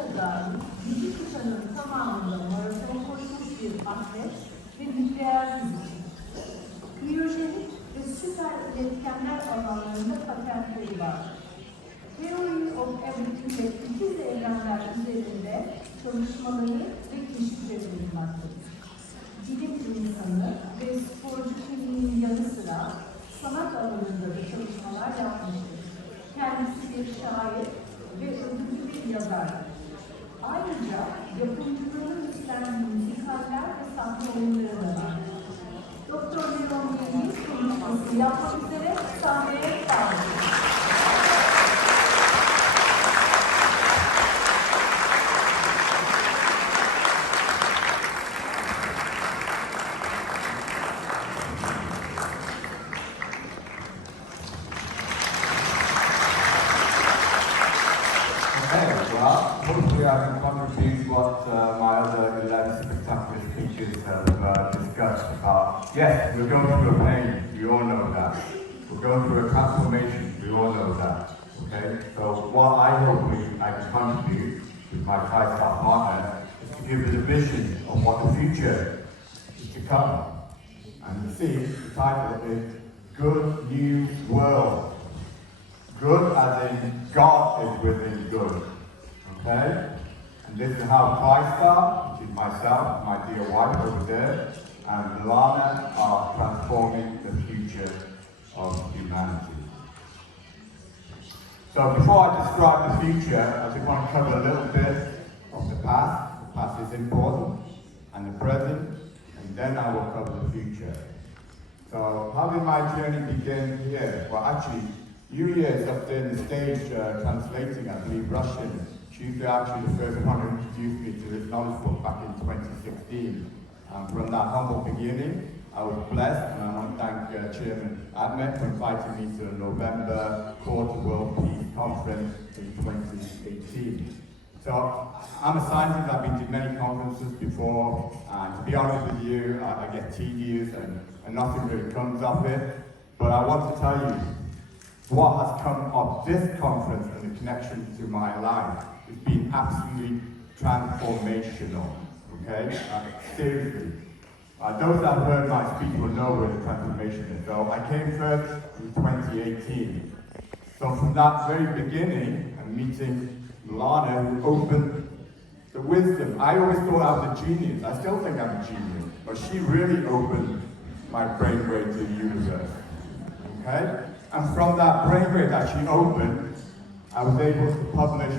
da dahil bilgi kuşanın tamamında maraton koşmuş bir atlet ve nükleer fizikçi. Kriyojenik ve süper iletkenler alanlarında patentleri var. Theory of Everything ve ikiz evrenler üzerinde çalışmaları ve keşifleri bulunmaktadır. Bilim insanı ve sporcu kimliğinin yanı sıra sanat alanında da çalışmalar yapmıştır. Kendisi bir şair ve ödüllü bir yazardır. Ayrıca yapımcılığının üstlendiği müzikaller ve sahne oyunları da var. Dr. Leong Ying'in konuşması yapmak üzere sahneye davet ediyoruz. Hopefully I can contribute what my other 11 spectacular speakers have discussed about. Yes, we're going through a pain, we all know that. We're going through a transformation, we all know that. Okay? So what I hope I can contribute with my KLYSTAR partner is to give it a vision of what the future is to come. And you see, the title is Good New World. Good as in God is within good. Okay? And this is how KLYSTAR, which is myself, my dear wife over there, and Lana are transforming the future of humanity. So before I describe the future, I just want to cover a little bit of the past. The past is important, and the present, and then I will cover the future. So how did my journey begin here? Well, actually, Yulia is up there in the stage translating, I believe, Russian. She's actually the first one who introduced me to this knowledge book back in 2016. From that humble beginning, I was blessed, and I want to thank Chairman Ahmed for inviting me to the November Quarter World Peace Conference in 2018. So I'm a scientist, I've been to many conferences before, and to be honest with you, I get tedious and nothing really comes of it. But I want to tell you what has come of this conference and the connection to my life. It's been absolutely transformational, okay? Seriously. Those that have heard my speech will know where the transformation is. So I came first in 2018. So from that very beginning, and meeting Lana, who opened the wisdom. I always thought I was a genius. I still think I'm a genius. But she really opened my brainwave to the universe, okay? And from that brainwave that she opened, I was able to publish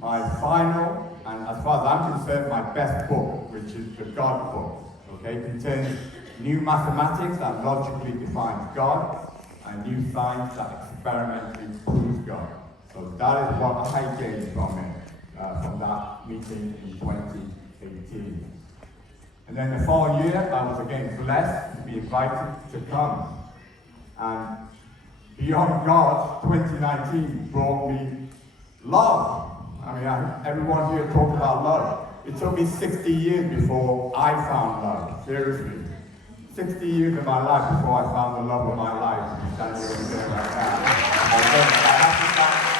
my final, and as far as I'm concerned, my best book, which is the God book. Okay, it contains new mathematics that logically defines God, and new science that experimentally proves God. So that is what I gained from it, from that meeting in 2018. And then the following year, I was again blessed to be invited to come. And beyond God, 2019 brought me love. I mean, everyone here talked about love. It took me 60 years before I found love, seriously. 60 years of my life before I found the love of my life. Standing over there like that. I have to thank the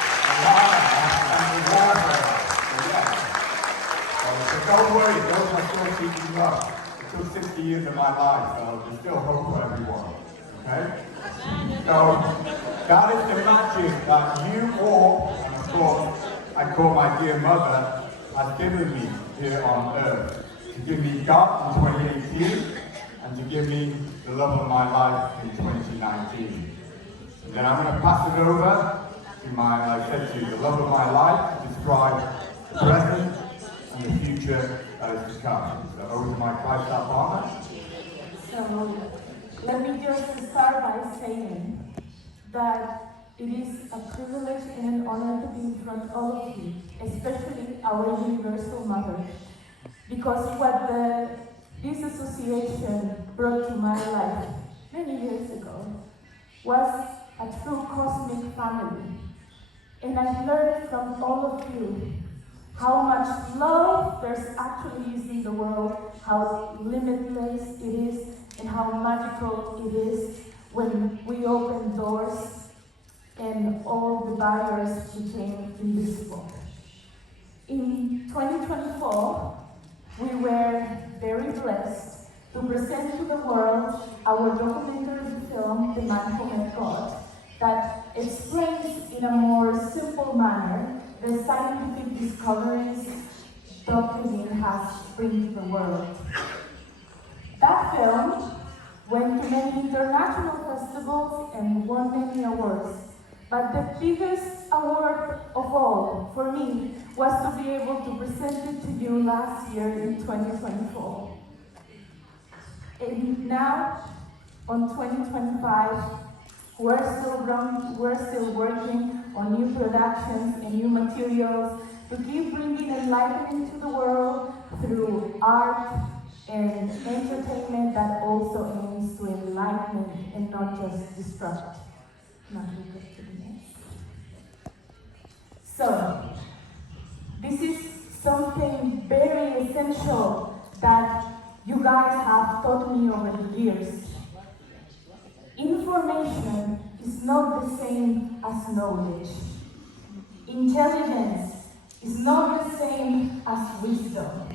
so don't worry, those are still seeking love. It took 60 years of my life, so there's still hope for everyone. Okay? So that is the magic that you all, and of course, I call my dear mother, has given me here on earth. To give me God in 2018, and to give me the love of my life in 2019. And then I'm going to pass it over to my, like I said to you, the love of my life to describe the present and the future that is to come. So over to my KLYSTAR partner. So let me just start by saying that it is a privilege and an honor to be in front of all of you, especially our Universal Mother, because what this association brought to my life many years ago was a true cosmic family. And I've learned from all of you how much love there's actually is in the world, how limitless it is, and how magical it is when we open doors and all the barriers became invisible. In 2024, we were very blessed to present to the world our documentary film, The Man Who Met God, that explains in a more simple manner the scientific discoveries Dr. Ying has brought to the world. That film went to many international festivals and won many awards. But the biggest award of all for me was to be able to present it to you last year in 2024. And now, on 2025, we're still working on new productions and new materials to keep bringing enlightenment to the world through art and entertainment that also aims to enlighten and not just destruct. So, this is something very essential that you guys have taught me over the years. Information is not the same as knowledge. Intelligence is not the same as wisdom.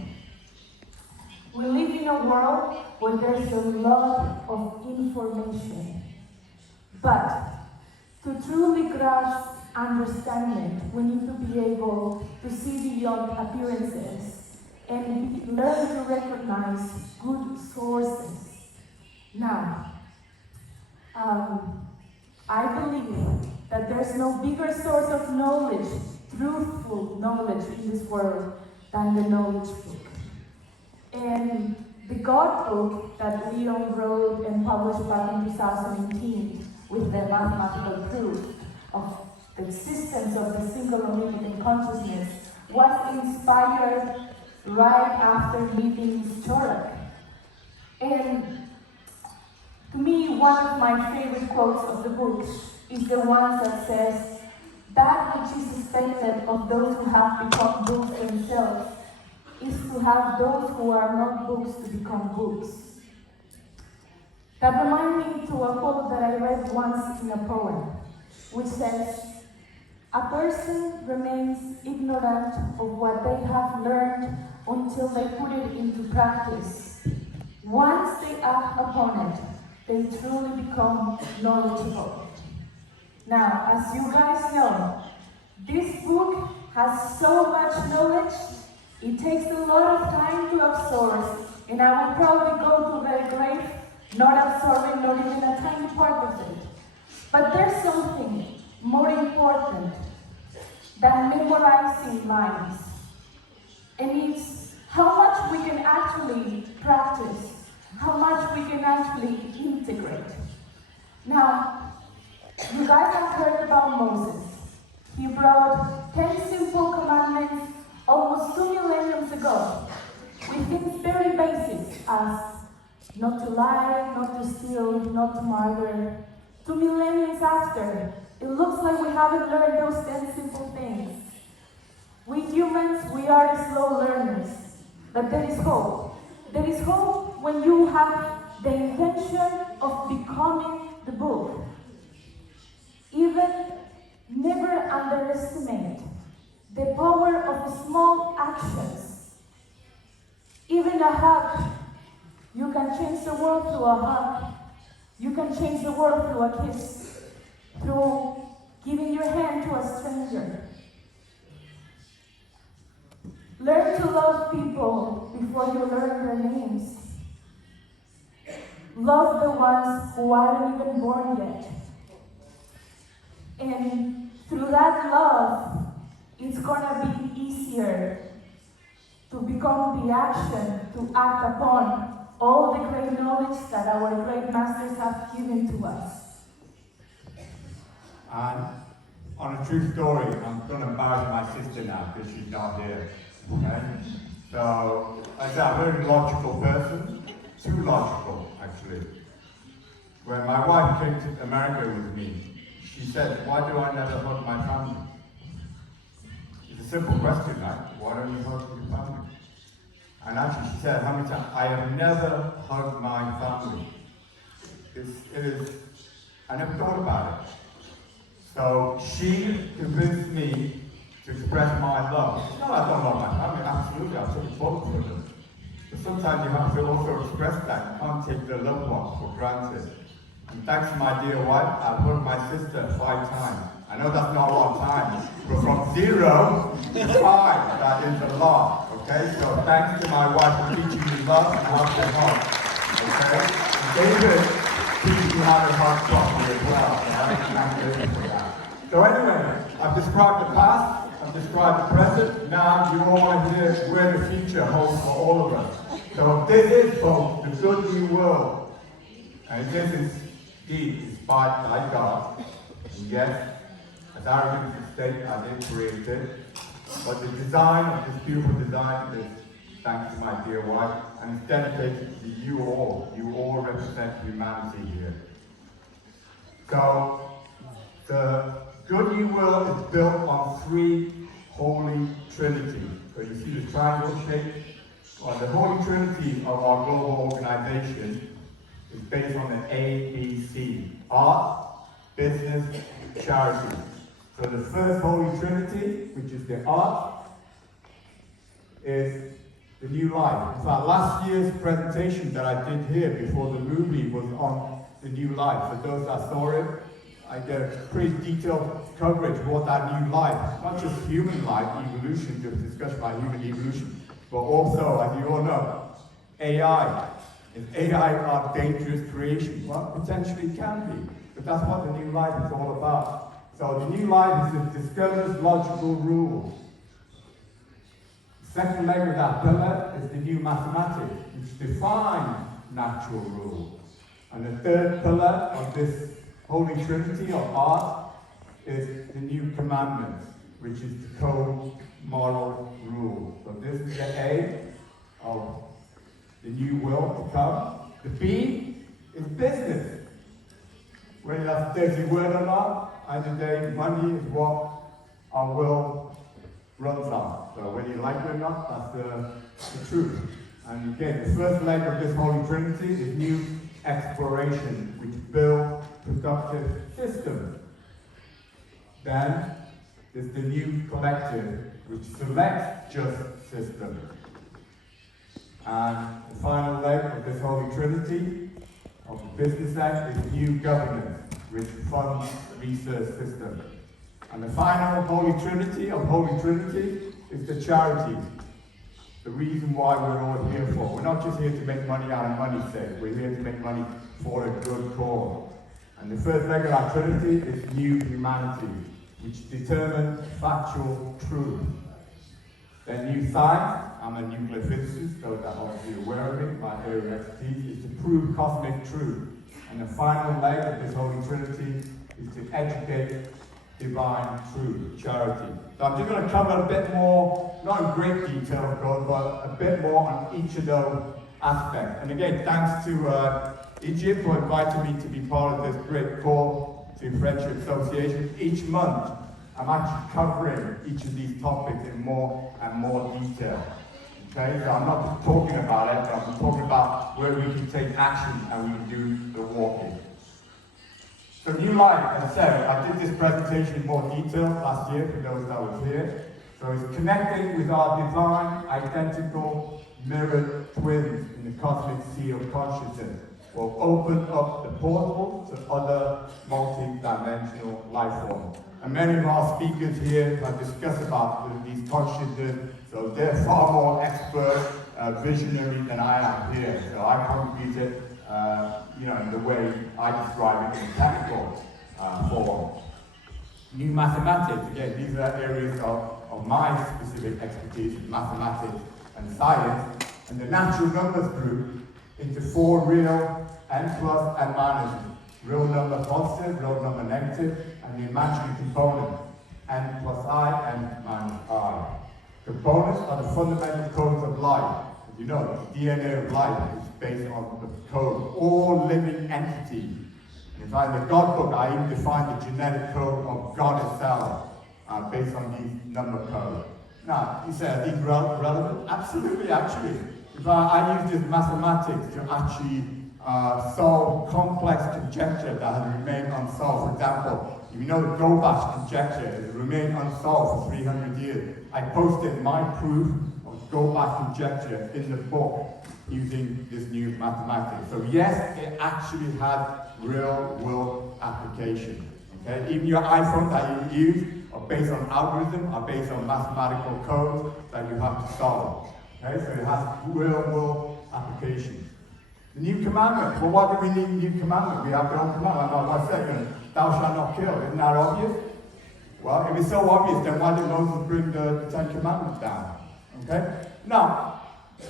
We live in a world where there's a lot of information. But to truly grasp understanding, we need to be able to see beyond appearances and learn to recognize good sources. Now, I believe that there's no bigger source of knowledge, truthful knowledge in this world than the knowledge book. And the God book that Leong wrote and published back in 2018 with the mathematical proof of the existence of the single omnipotent consciousness was inspired right after meeting Chorak. And to me, one of my favorite quotes of the book is the one that says, "That which is expected of those who have become books themselves is to have those who are not books to become books." That reminds me to a quote that I read once in a poem, which says, "A person remains ignorant of what they have learned until they put it into practice. Once they act upon it, they truly become knowledgeable." Now, as you guys know, this book has so much knowledge, it takes a lot of time to absorb, and I will probably go to the grave not absorbing not even a tiny part of it. But there's something more important than memorizing lines, and it's how much we can actually practice, how much we can actually integrate. Now, you guys have heard about Moses. He brought 10 simple commandments almost 2 millenniums ago, with things very basic as not to lie, not to steal, not to murder. 2 millenniums after, it looks like we haven't learned those 10 simple things. We humans, we are slow learners, but there is hope. There is hope when you have the intention of becoming the book. Even never underestimate the power of small actions. Even a hug. You can change the world through a hug. You can change the world through a kiss. Through giving your hand to a stranger. Learn to love people before you learn their names. Love the ones who aren't even born yet. And through that love, it's gonna be easier to become the action, to act upon all the great knowledge that our great masters have given to us. And on a true story, I'm going to embarrass my sister now because she's not here. Okay? So, I said, I'm a very logical person, too logical actually. When my wife came to America with me, she said, "Why do I never hug my family?" It's a simple question, right? Why don't you hug your family? And actually she said, "How many times? I have never hugged my family." I never thought about it. So she convinced me to express my love. No, I don't love my family, absolutely, I'm looking forward to them. But sometimes you have to also express that. You can't take the loved ones for granted. And thanks to my dear wife, I've hugged my sister 5 times. I know that's not a lot of time, but from 0 to 5, that is a lot, okay? So thanks to my wife for teaching me love and love and hug, okay? And David teaches me how to hug properly as well, right? And I'm grateful for that. So anyway, I've described the past, I've described the present, now you all want to hear where the future holds for all of us. So this is, folks, the good new world. And this is indeed inspired by God. And yes, as arrogant as a state, I did create it. But the design of this beautiful design is thanks to my dear wife, and it's dedicated to you all. You all represent humanity here. So, the good new world is built on 3 holy trinities. So you see the triangle shape? Well, the holy trinity of our global organization is based on the ABC: art, business, charity. So the first holy trinity, which is the art, is the new life. In fact, last year's presentation that I did here before the movie was on the new life. For those that saw it, I get a pretty detailed coverage of what that new life, not just human life, evolution, just discussion about human evolution, but also, as you all know, AI. Is AI our dangerous creation? Well, potentially it can be, but that's what the new life is all about. So the new life is it discovers logical rules. The second leg of that pillar is the new mathematics, which defines natural rules. And the third pillar of this holy trinity of art is the new commandments, which is the code moral rules. So this is the A of the new world to come. The B is business. Whether that's a dirty word or not, either day, money is what our world runs on. So whether you like it or not, that's the truth. And again, the first leg of this Holy Trinity is new exploration, which builds productive systems. Then there's the new collective, which selects just systems. And the final leg of this Holy Trinity of the business leg is new governance, which funds research systems. And the final Holy Trinity of Holy Trinity is the charity. The reason why we're all here for. We're not just here to make money out of money's sake. We're here to make money for a good cause. And the first leg of our Trinity is new humanity, which determines factual truth. Then new science, I'm a nuclear physicist, so that obviously you're aware of it, my area of expertise, is to prove cosmic truth. And the final leg of this Holy Trinity is to educate divine truth, charity. So I'm just going to cover a bit more, not in great detail of course, but a bit more on each of those aspects. And again, thanks to Egypt for inviting me to be part of this great call to Friendship Association. Each month, I'm actually covering each of these topics in more and more detail. Okay, so I'm not just talking about it, but I'm talking about where we can take action and we can do the walking. So new life, as I said, I did this presentation in more detail last year for those that were here. So it's connecting with our divine, identical, mirrored twins in the cosmic sea of consciousness. Will open up the portal to other multi-dimensional life forms. And many of our speakers here have discussed about these consciousness, so they're far more expert, visionary than I am here. So I contributed, in the way I describe it in technical form. New mathematics, again, these are areas of my specific expertise, mathematics and science, and the natural numbers group into 4 real, n plus, and minus. Real number positive, real number negative, and the imaginary components, n plus I, n minus I. Components are the fundamental codes of life. As you know, the DNA of life is based on the code, all living entities. In fact, in the God book, I even define the genetic code of God itself based on these number codes. Now, you say, are these relevant? Absolutely, actually. In fact, I use this mathematics to actually solve complex conjecture that has remained unsolved. For example, If you know the Goldbach conjecture has remained unsolved for 300 years, I posted my proof of Goldbach conjecture in the book using this new mathematics. So yes, it actually has real-world application. Okay? Even your iPhone that you use are based on algorithms, are based on mathematical codes that you have to solve. Okay? So it has real-world application. The new commandment. Well, why do we need a new commandment? We have the old commandment. Like I said, thou shalt not kill. Isn't that obvious? Well, if it's so obvious, then why did Moses bring the Ten Commandments down? Okay? Now,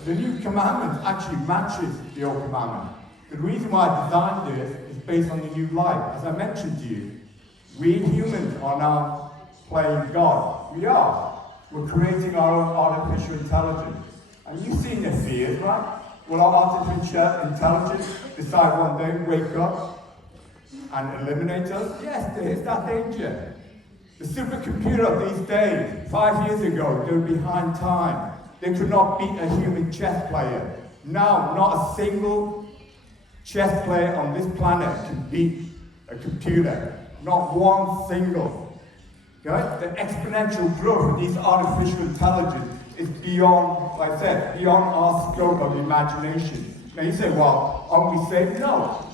the new commandment actually matches the old commandment. The reason why I designed this is based on the new life. As I mentioned to you, we humans are now playing God. We are. We're creating our own artificial intelligence. And you've seen the fears, right? Will our artificial intelligence decide one day, wake up and eliminate us? Yes, there is that danger. The supercomputer of these days, 5 years ago, they were behind time. They could not beat a human chess player. Now, not a single chess player on this planet can beat a computer. Not one single. Okay? The exponential growth of these artificial intelligence is beyond, like I said, beyond our scope of imagination. Now you say, well, aren't we safe? No.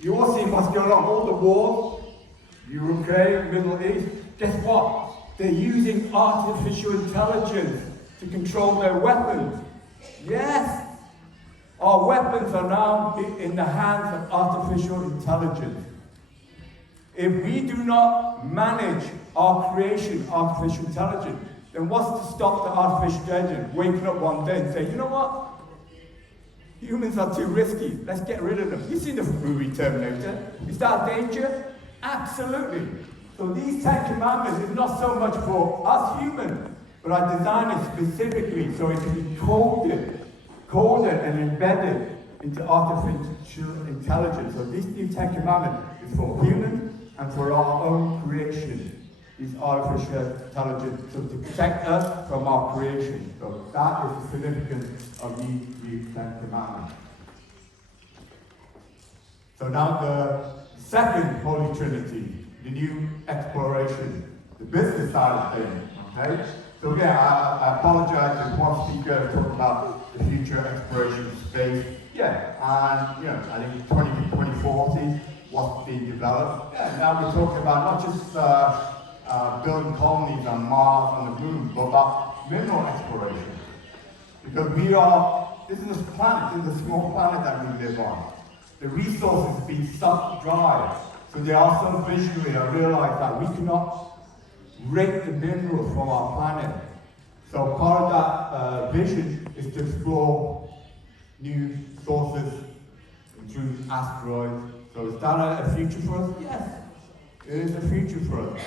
You all see what's going on, all the wars, Ukraine, Middle East. Guess what? They're using artificial intelligence to control their weapons. Yes. Our weapons are now in the hands of artificial intelligence. If we do not manage our creation, artificial intelligence, then what's to stop the artificial intelligence waking up one day and say, you know what? Humans are too risky. Let's get rid of them. You've seen the movie Terminator. Is that a danger? Absolutely. So these Ten Commandments is not so much for us humans, but I designed it specifically so it can be coded and embedded into artificial intelligence. So this new Ten Commandments is for humans and for our own creation. These artificial intelligence to protect us from our creation. So that is the significance of these Ten Commandments. So now the second Holy Trinity, the new exploration, the business side of things. Okay? So yeah, I apologize if one speaker talked about the future exploration of space. Yeah, and I think 2040 what's being developed. Yeah, now we're talking about not just building colonies on Mars, on the Moon, but about mineral exploration. Because this is a planet, this is a small planet that we live on. The resources have been sucked dry. So they are so visually, I realize that we cannot rake the minerals from our planet. So part of that vision is to explore new sources through asteroids. So is that a future for us? Yes, it is a future for us.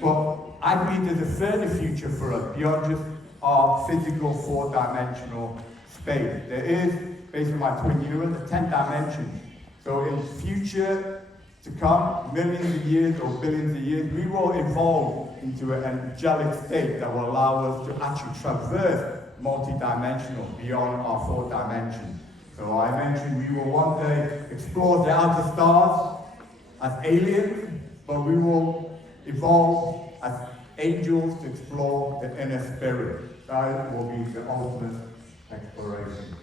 But I believe there's a further future for us beyond just our physical four-dimensional space. There is, based on my twin universe, a 10 dimensions. So in future to come, millions of years or billions of years, we will evolve into an angelic state that will allow us to actually traverse multi-dimensional beyond our four dimensions. So I mentioned we will one day explore the outer stars as aliens, but we will evolve as angels to explore the inner spirit. That will be the ultimate exploration.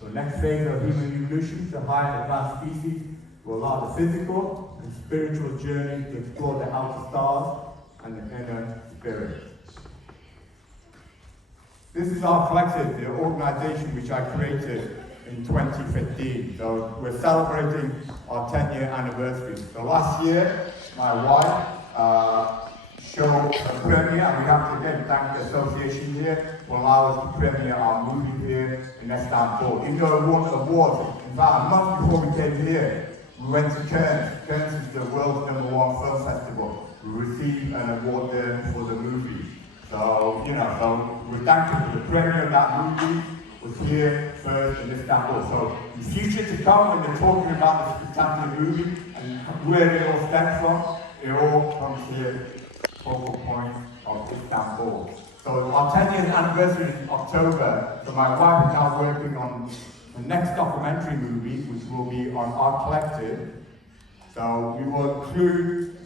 So the next phase of human evolution to higher advanced species will allow the physical and spiritual journey to explore the outer stars and the inner spirit. This is our collective, the organization which I created in 2015. So we're celebrating our 10-year anniversary. So last year, my wife showed a premiere, and we have to again thank the association here for allowing us to premiere our movie here in Istanbul. You know, we won awards. In fact, a month before we came here, we went to Cannes. Cannes is the world's #1 film festival. We received an award there for the movie. So, so we're thankful for the premiere of that movie was here first in Istanbul. So in the future to come, when they're talking about the spectacular movie and where it all stems from, it all comes here, focal point of Istanbul. So our 10th anniversary is in October. So my wife is now working on the next documentary movie, which will be on our collective. So we will include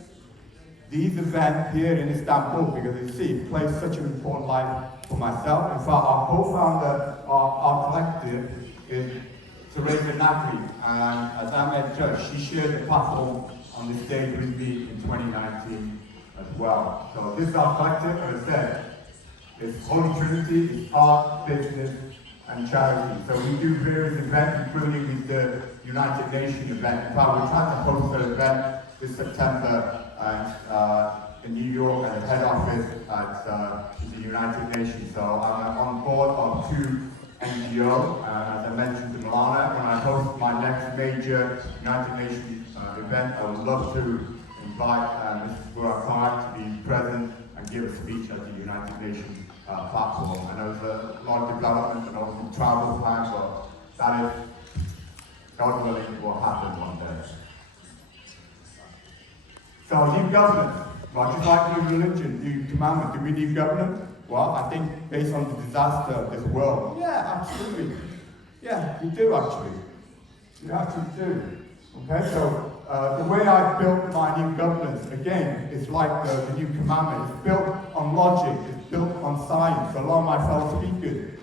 these events here in Istanbul, because you see, it plays such an important life for myself. In fact, our co-founder, our collective, is Teresa Naki, and as Ahmed Judge, she shared the platform on this stage with me in 2019 as well. So this is our collective, as I said, it's Holy Trinity, it's art, business, and charity. So we do various events, including with the United Nations event. In fact, we're trying to host an event this September in New York at the head office at the United Nations. So I'm on board of 2 NGO, as I mentioned to Milana, when I host my next major United Nations event, I would love to invite Mrs. Burakar to be present and give a speech at the United Nations platform. I know there's a lot of development and also travel plans, but that is, God willing, will happen one day. So, new governance. Well, just like new religion, new commandment, do we need governance? Well, I think based on the disaster of this world, yeah, absolutely. Yeah, we do actually. We actually do. Okay, so the way I built my new governance, again, it's like the new commandment. It's built on logic, it's built on science. A lot of my fellow speakers,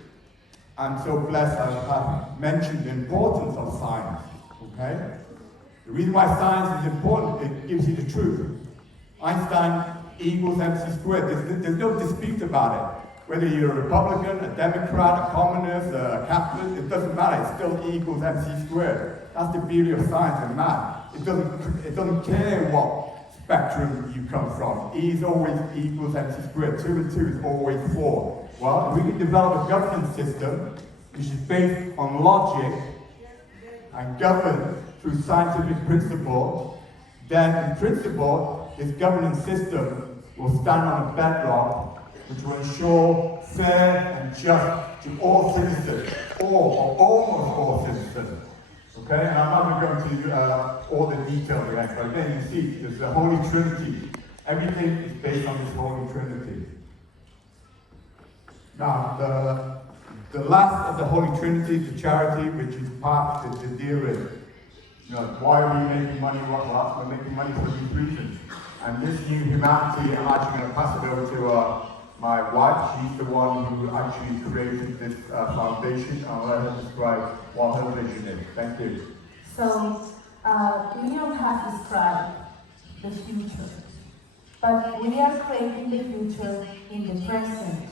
I'm so blessed I have mentioned the importance of science. Okay? The reason why science is important, it gives you the truth. Einstein equals MC squared. There's no dispute about it. Whether you're a Republican, a Democrat, a communist, a capitalist, it doesn't matter. It still equals MC squared. That's the beauty of science and math. It doesn't care what spectrum you come from. E is always equals MC squared. 2 and 2 is always 4. Well, if we can develop a governance system which is based on logic and governed through scientific principle, then in principle, this governance system will stand on a bedrock which will ensure fair and just to all citizens, all or almost all citizens. Okay, and I'm not going to go into all the details yet, but again, you see, there's the Holy Trinity. Everything is based on this Holy Trinity. Now, the last of the Holy Trinity, the charity, which is part of the deal with, why are we making money? Well, we're making money for these reasons. And this new humanity, I'm actually going to pass it over to my wife. She's the one who actually created this foundation. I'll let her describe what her vision is. Thank you. So, Leong has described the future, but we are creating the future in the present.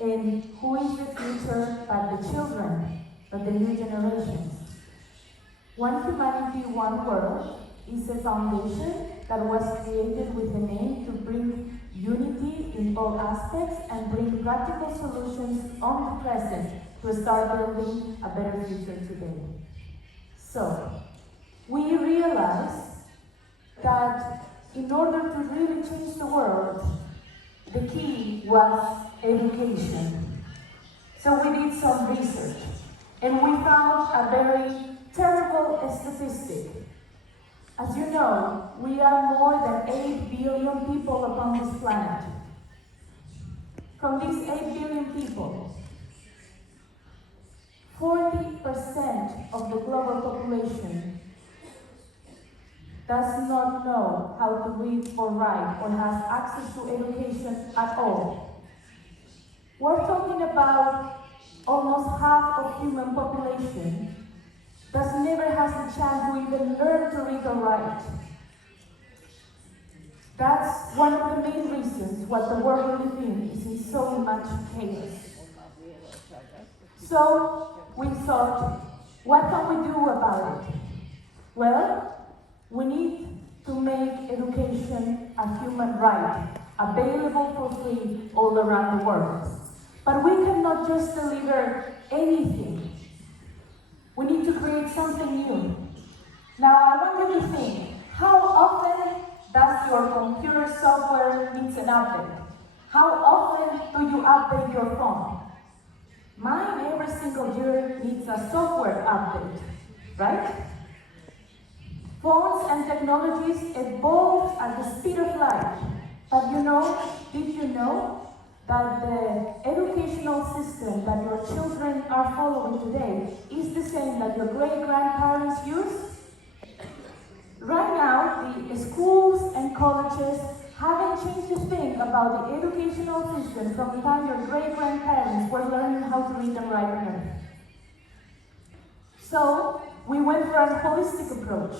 And who is the future but the children, but the new generations? One Humanity, One World is a foundation that was created with an aim to bring unity in all aspects and bring practical solutions on the present to start building a better future today. So, we realized that in order to really change the world, the key was education. So we did some research, and we found a very terrible statistic. As you know, we are more than 8 billion people upon this planet. From these 8 billion people, 40% of the global population does not know how to read or write or has access to education at all. We're talking about almost half of human population that never has the chance to even learn to read or write. That's one of the main reasons why the world we live in is in so much chaos. So we thought, what can we do about it? Well, we need to make education a human right, available for free all around the world. But we cannot just deliver anything. We need to create something new. Now, I want you to think, how often does your computer software needs an update? How often do you update your phone? Mine, every single year, needs a software update, right? Phones and technologies evolve at the speed of light. But did you know that the educational system that your children are following today is the same that your great-grandparents used? Right now, the schools and colleges haven't changed a thing about the educational system from the time your great-grandparents were learning how to read and write on Earth. So, we went for a holistic approach,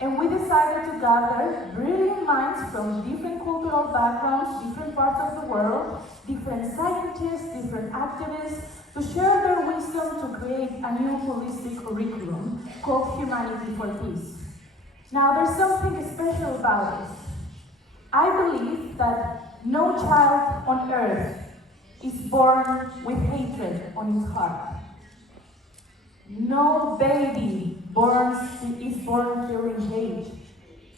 and we decided to gather brilliant minds from different cultural backgrounds, different parts of the world, different scientists, different activists, to share their wisdom to create a new holistic curriculum called Humanity for Peace. Now, there's something special about this. I believe that no child on earth is born with hatred on his heart. No baby is born feeling hate.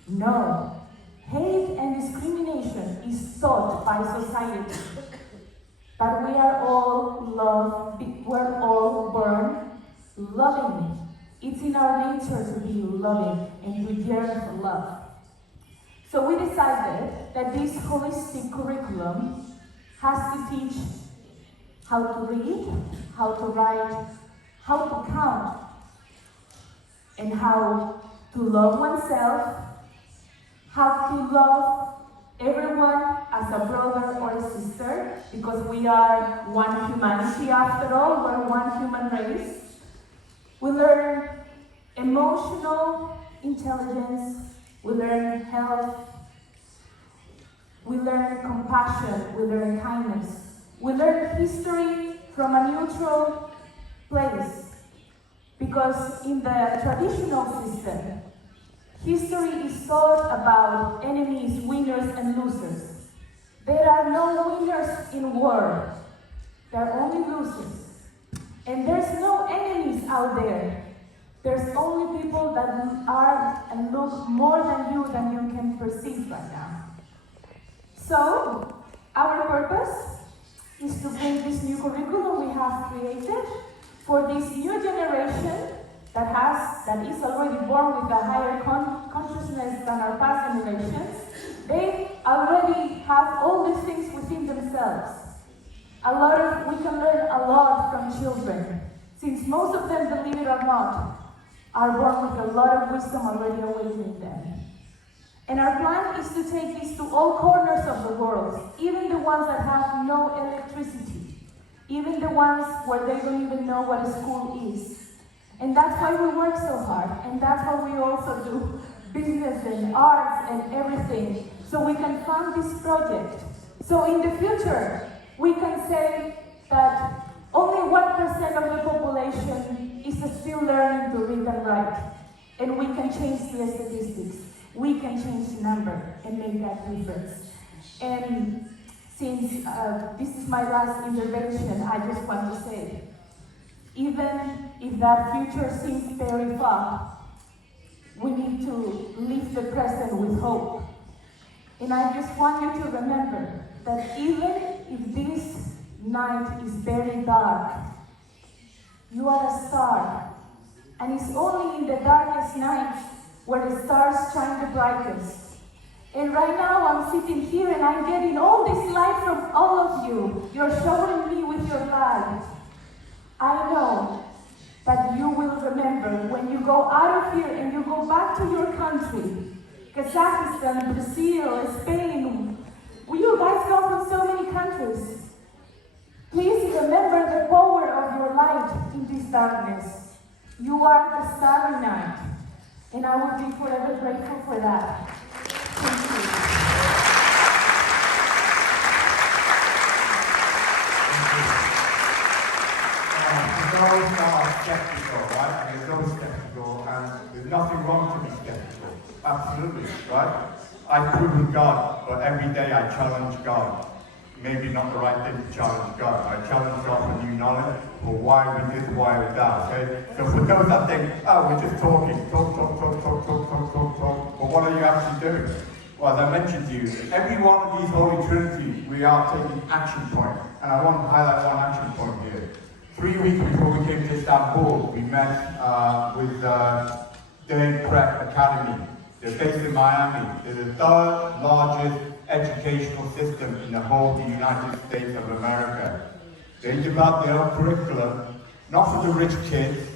No. Hate and discrimination is taught by society. But we are all we're all born loving. It's in our nature to be loving and to yearn for love. So we decided that this holistic curriculum has to teach how to read, how to write, how to count, and how to love oneself, how to love everyone as a brother or a sister, because we are one humanity after all, we're one human race. We learn emotional intelligence, we learn health, we learn compassion, we learn kindness. We learn history from a neutral place. Because in the traditional system, history is taught about enemies, winners, and losers. There are no winners in war. There are only losers. And there's no enemies out there. There's only people that are and look more than you can perceive right now. So, our purpose is to bring this new curriculum we have created for this new generation that is already born with a higher consciousness than our past generations. They already have all these things within themselves. We can learn a lot from children, since most of them, believe it or not, are born with a lot of wisdom already awakening them. And our plan is to take this to all corners of the world, even the ones that have no electricity, even the ones where they don't even know what a school is. And that's why we work so hard, and that's why we also do business and arts and everything, so we can fund this project. So in the future, we can say that only 1% of the population is still learning to read and write. And we can change the statistics. We can change the number and make that difference. And since this is my last intervention, I just want to say, even if that future seems very far, we need to live the present with hope. And I just want you to remember that even if this night is very dark, you are a star. And it's only in the darkest nights where the stars shine the brightest. And right now I'm sitting here and I'm getting all this light from all of you. You're showering me with your light. I know that you will remember when you go out of here and you go back to your country, Kazakhstan, Brazil, Spain. You guys come from so many countries. Please remember the power of your light in this darkness. You are the starry night, and I will be forever grateful for that. Thank you. Those that are skeptical, right? There's always skeptical, and there's nothing wrong to be skeptical. Absolutely, right? I prove with God, but every day I challenge God. Maybe not the right thing to challenge God. I challenge God for new knowledge, for why we this, why we that, okay? So for those that think, oh, we're just talking, talk. But what are you actually doing? Well, as I mentioned to you, every one of these Holy Trinity, we are taking action point. And I want to highlight one action point here. 3 weeks before we came to Istanbul, we met with Dane Prep Academy. They're based in Miami. They're the third largest educational system in the whole of the United States of America. They developed their own curriculum, not for the rich kids,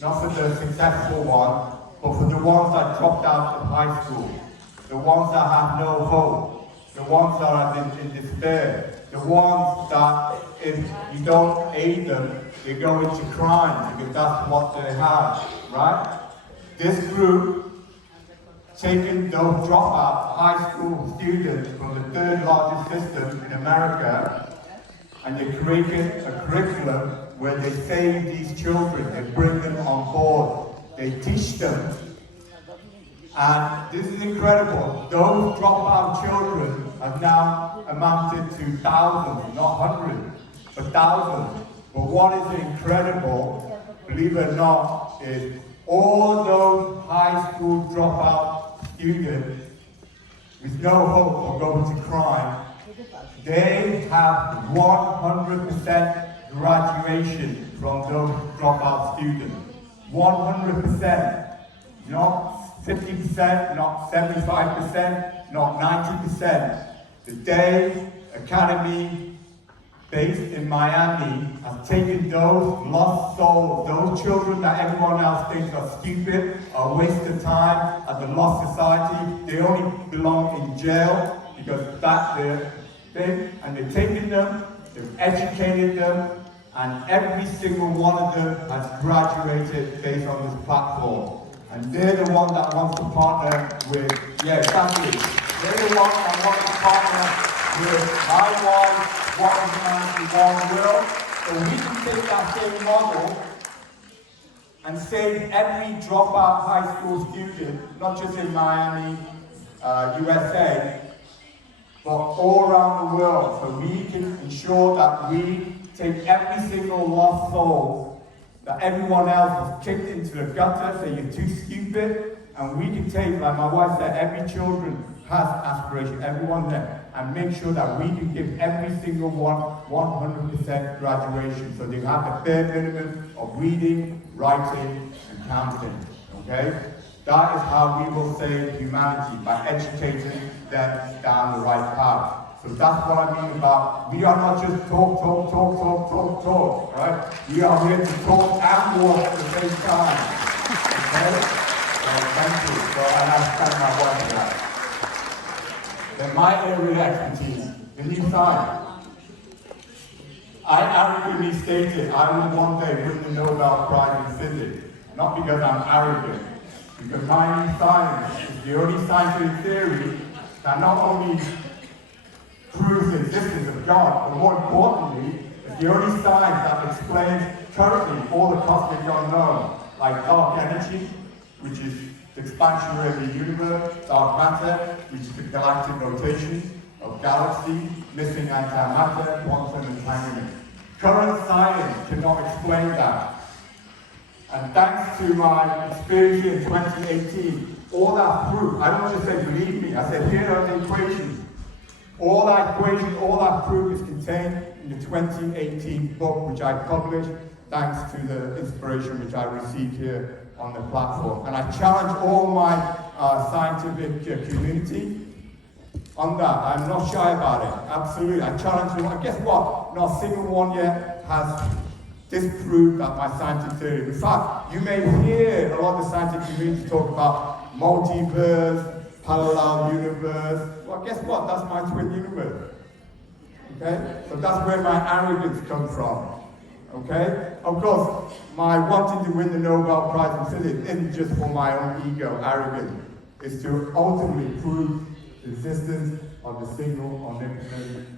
not for the successful ones, but for the ones that dropped out of high school, the ones that have no hope, the ones that are in despair, the ones that if you don't aid them, they go into crime because that's what they have, right? This group taking those dropout high school students from the third largest system in America, and they created a curriculum where they save these children, they bring them on board, they teach them, and this is incredible. Those dropout children have now amounted to thousands, not hundreds, but thousands. But what is incredible, believe it or not, is all those high school dropout students with no hope of going to crime, they have 100% graduation from those dropout students. 100%, not 50%, not 75%, not 90%. The Day Academy, based in Miami, has taken those lost souls, those children that everyone else thinks are stupid, are a waste of time, as a lost society. They only belong in jail because that's their thing, and they've taken them, they've educated them, and every single one of them has graduated based on this platform. And they're the one that wants to partner with, yeah, exactly. They're the one that wants to partner with One Humanity, One World. So we can take that same model and save every dropout high school student, not just in Miami, USA, but all around the world. So we can ensure that we take every single lost soul that everyone else was kicked into the gutter, say you're too stupid, and we can take, like my wife said, every children has aspiration, everyone there, and make sure that we can give every single one 100% graduation, so they have the bare minimum of reading, writing, and counting, okay? That is how we will save humanity, by educating them down the right path. So that's what I mean about, we are not just talk, right? We are here to talk and walk at the same time, okay? Thank you. So, and I thank my wife for that. Then my area of expertise, the new science. I arrogantly stated I would one day win the Nobel Prize in Physics, not because I'm arrogant, because my new science is the only scientific theory that not only proves the existence of God, but more importantly, it's the only science that explains currently all the cosmic unknown, like dark energy, which is the expansion rate of the universe, dark matter, which is the galactic rotation of galaxies, missing antimatter, quantum entanglement. Current science cannot explain that. And thanks to my experience in 2018, all that proof, I don't just say believe me, I said here are the equations. All that equation, all that proof is contained in the 2018 book, which I published, thanks to the inspiration which I received here on the platform. And I challenge all my scientific community on that. I'm not shy about it, absolutely. I challenge them. And guess what? Not a single one yet has disproved that my scientific theory. In fact, you may hear a lot of the scientific community talk about multiverse, parallel universe. Well, guess what? That's my twin universe. Okay? So that's where my arrogance comes from. Okay? Of course, my wanting to win the Nobel Prize in Physics isn't just for my own ego, arrogance. It's to ultimately prove the existence of the single omnipotent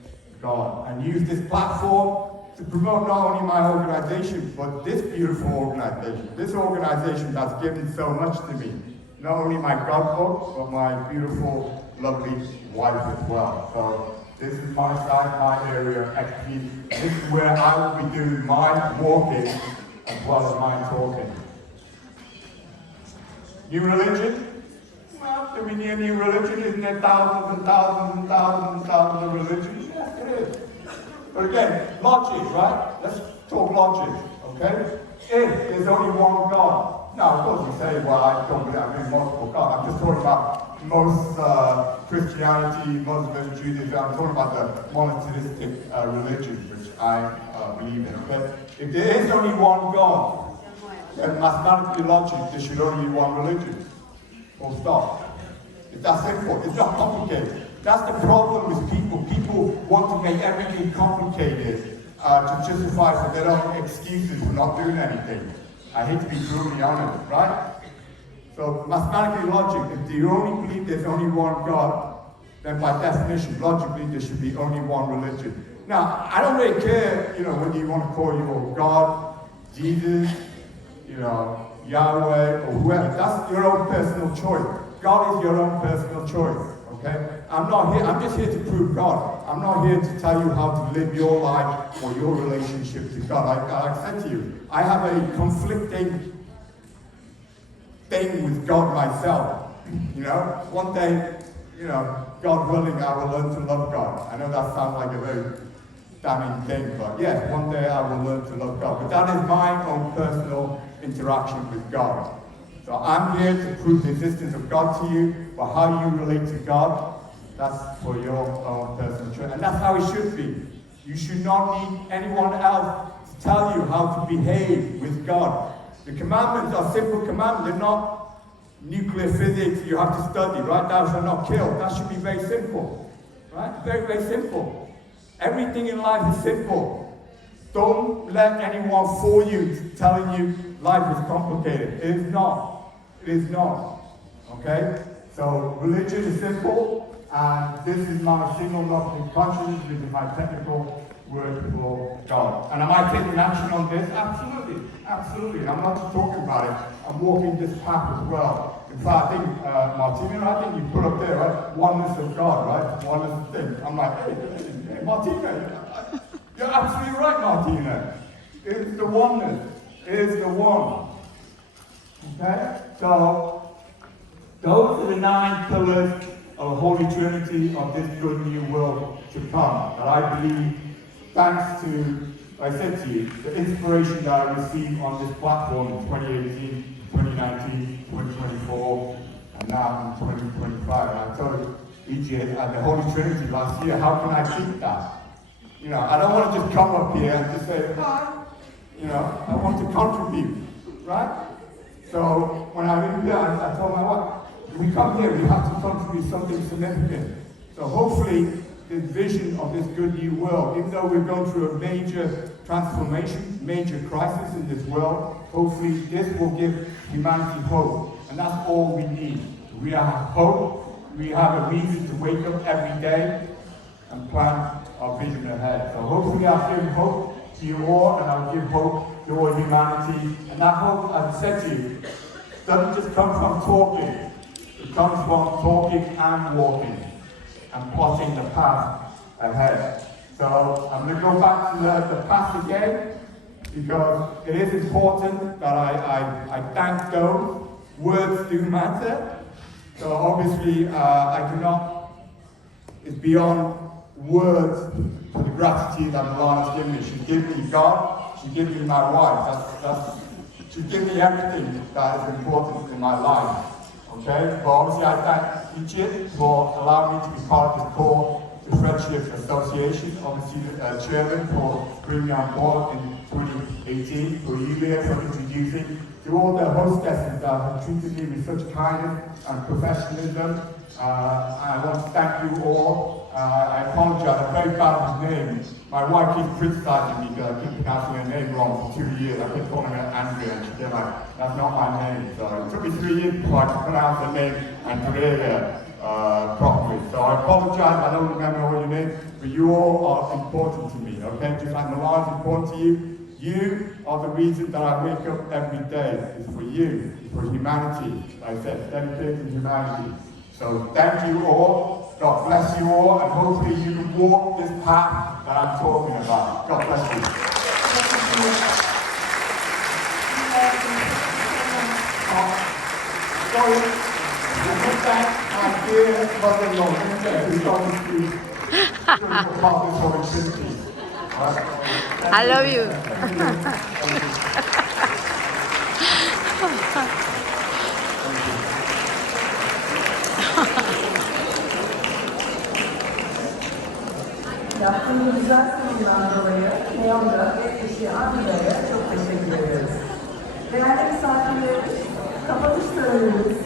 God. And use this platform to promote not only my organization, but this beautiful organization. This organization that's given so much to me. Not only my God book, but my beautiful, lovely wife as well. So this is my side, my area of expertise. This is where I will be doing my walking as well as my talking. New religion? Well, do we need a new religion? Isn't there thousands and thousands and thousands and thousands of religions? Yes, it is. But again, logic, right? Let's talk logic, okay? If there's only one God, now, of course, you say, well, I don't believe I mean multiple gods. I'm just talking about most Christianity, Muslim, Judaism. I'm talking about the monotheistic religion, which I believe in. Okay? If there is only one God, then mathematically logic, there should only be one religion. Full stop. It's that simple. It's not complicated. That's the problem with people. People want to make everything complicated to justify for their own excuses for not doing anything. I hate to be brutally honest, right? So mathematically logic, if you only believe there's only one God, then by definition, logically, there should be only one religion. Now, I don't really care, whether you want to call your God, Jesus, Yahweh, or whoever. That's your own personal choice. God is your own personal choice, okay? I'm just here to prove God. I'm not here to tell you how to live your life or your relationship to God. Like I said to you, I have a conflicting thing with God myself. One day, God willing, I will learn to love God. I know that sounds like a very damning thing, but yes, one day I will learn to love God. But that is my own personal interaction with God. So I'm here to prove the existence of God to you, but how you relate to God, that's for your own personal choice. And that's how it should be. You should not need anyone else to tell you how to behave with God. The commandments are simple commandments. They're not nuclear physics you have to study, right? Thou shalt not kill. That should be very simple, right? Very, very simple. Everything in life is simple. Don't let anyone fool you telling you life is complicated. It is not. It is not. Okay? So religion is simple, and this is my single knowledge of consciousness. This is my technical word for God. And am I taking action on this? Absolutely. Absolutely. I'm not just talking about it. I'm walking this path as well. In fact, I think, Martina, I think you put up there, right? Oneness of God, right? Oneness of things. I'm like, hey, Martina, you're absolutely right, Martina. It's the oneness. It is the one. Okay? So, those are the 9 pillars of the Holy Trinity of this good new world to come. That I believe, thanks to, like I said to you, the inspiration that I received on this platform in 2018, 2019, 2024, and now in 2025. And I told EJ at the Holy Trinity last year, how can I keep that? I don't want to just come up here and just say, hi. I want to contribute, right? So when I was there, I told my wife, when we come here, we have to contribute something significant. So hopefully, the vision of this good new world, even though we're going through a major transformation, major crisis in this world, hopefully this will give humanity hope. And that's all we need. We have hope. We have a reason to wake up every day and plan our vision ahead. So hopefully I've given hope to you all, and I'll give hope to all humanity. And that hope, as I said to you, doesn't just come from talking. It comes from talking and walking and plotting the path ahead. So I'm going to go back to the path again, because it is important that I thank those. Words do matter. So obviously I cannot, it's beyond words for the gratitude that Milana's given me. She's given me God, she's given me my wife. She's given me everything that is important in my life. Okay? But obviously I thank Egypt for allowing me to be part of this core to Friendship Association, obviously the chairman for bringing me on board in 2018, for Yulia for introducing, to all the hostesses that have treated me with such kindness and professionalism. I want to thank you all. I apologize, I'm very bad with names. My wife keeps criticizing me because I keep pronouncing her name wrong for 2 years. I keep calling her Andrea, and she's like, that's not my name. So it took me 3 years before I could pronounce her name, Andrea, properly. So I apologize, I don't remember all your names, but you all are important to me, okay? Just like Milan is important to you. You are the reason that I wake up every day. It's for you, it's for humanity. Like I said, dedicated to humanity. So thank you all. God bless you all, and hopefully you can walk this path that I'm talking about. God bless you. Sorry, I want to thank my dear brother-in-law, who's going to part of this whole activity. I love you. Yaptığınız güzel sunumdan dolayı Leong'a ve eşi Andrea'ya çok teşekkür ederiz. Değerli misafirlerimiz, kapatış törenimiz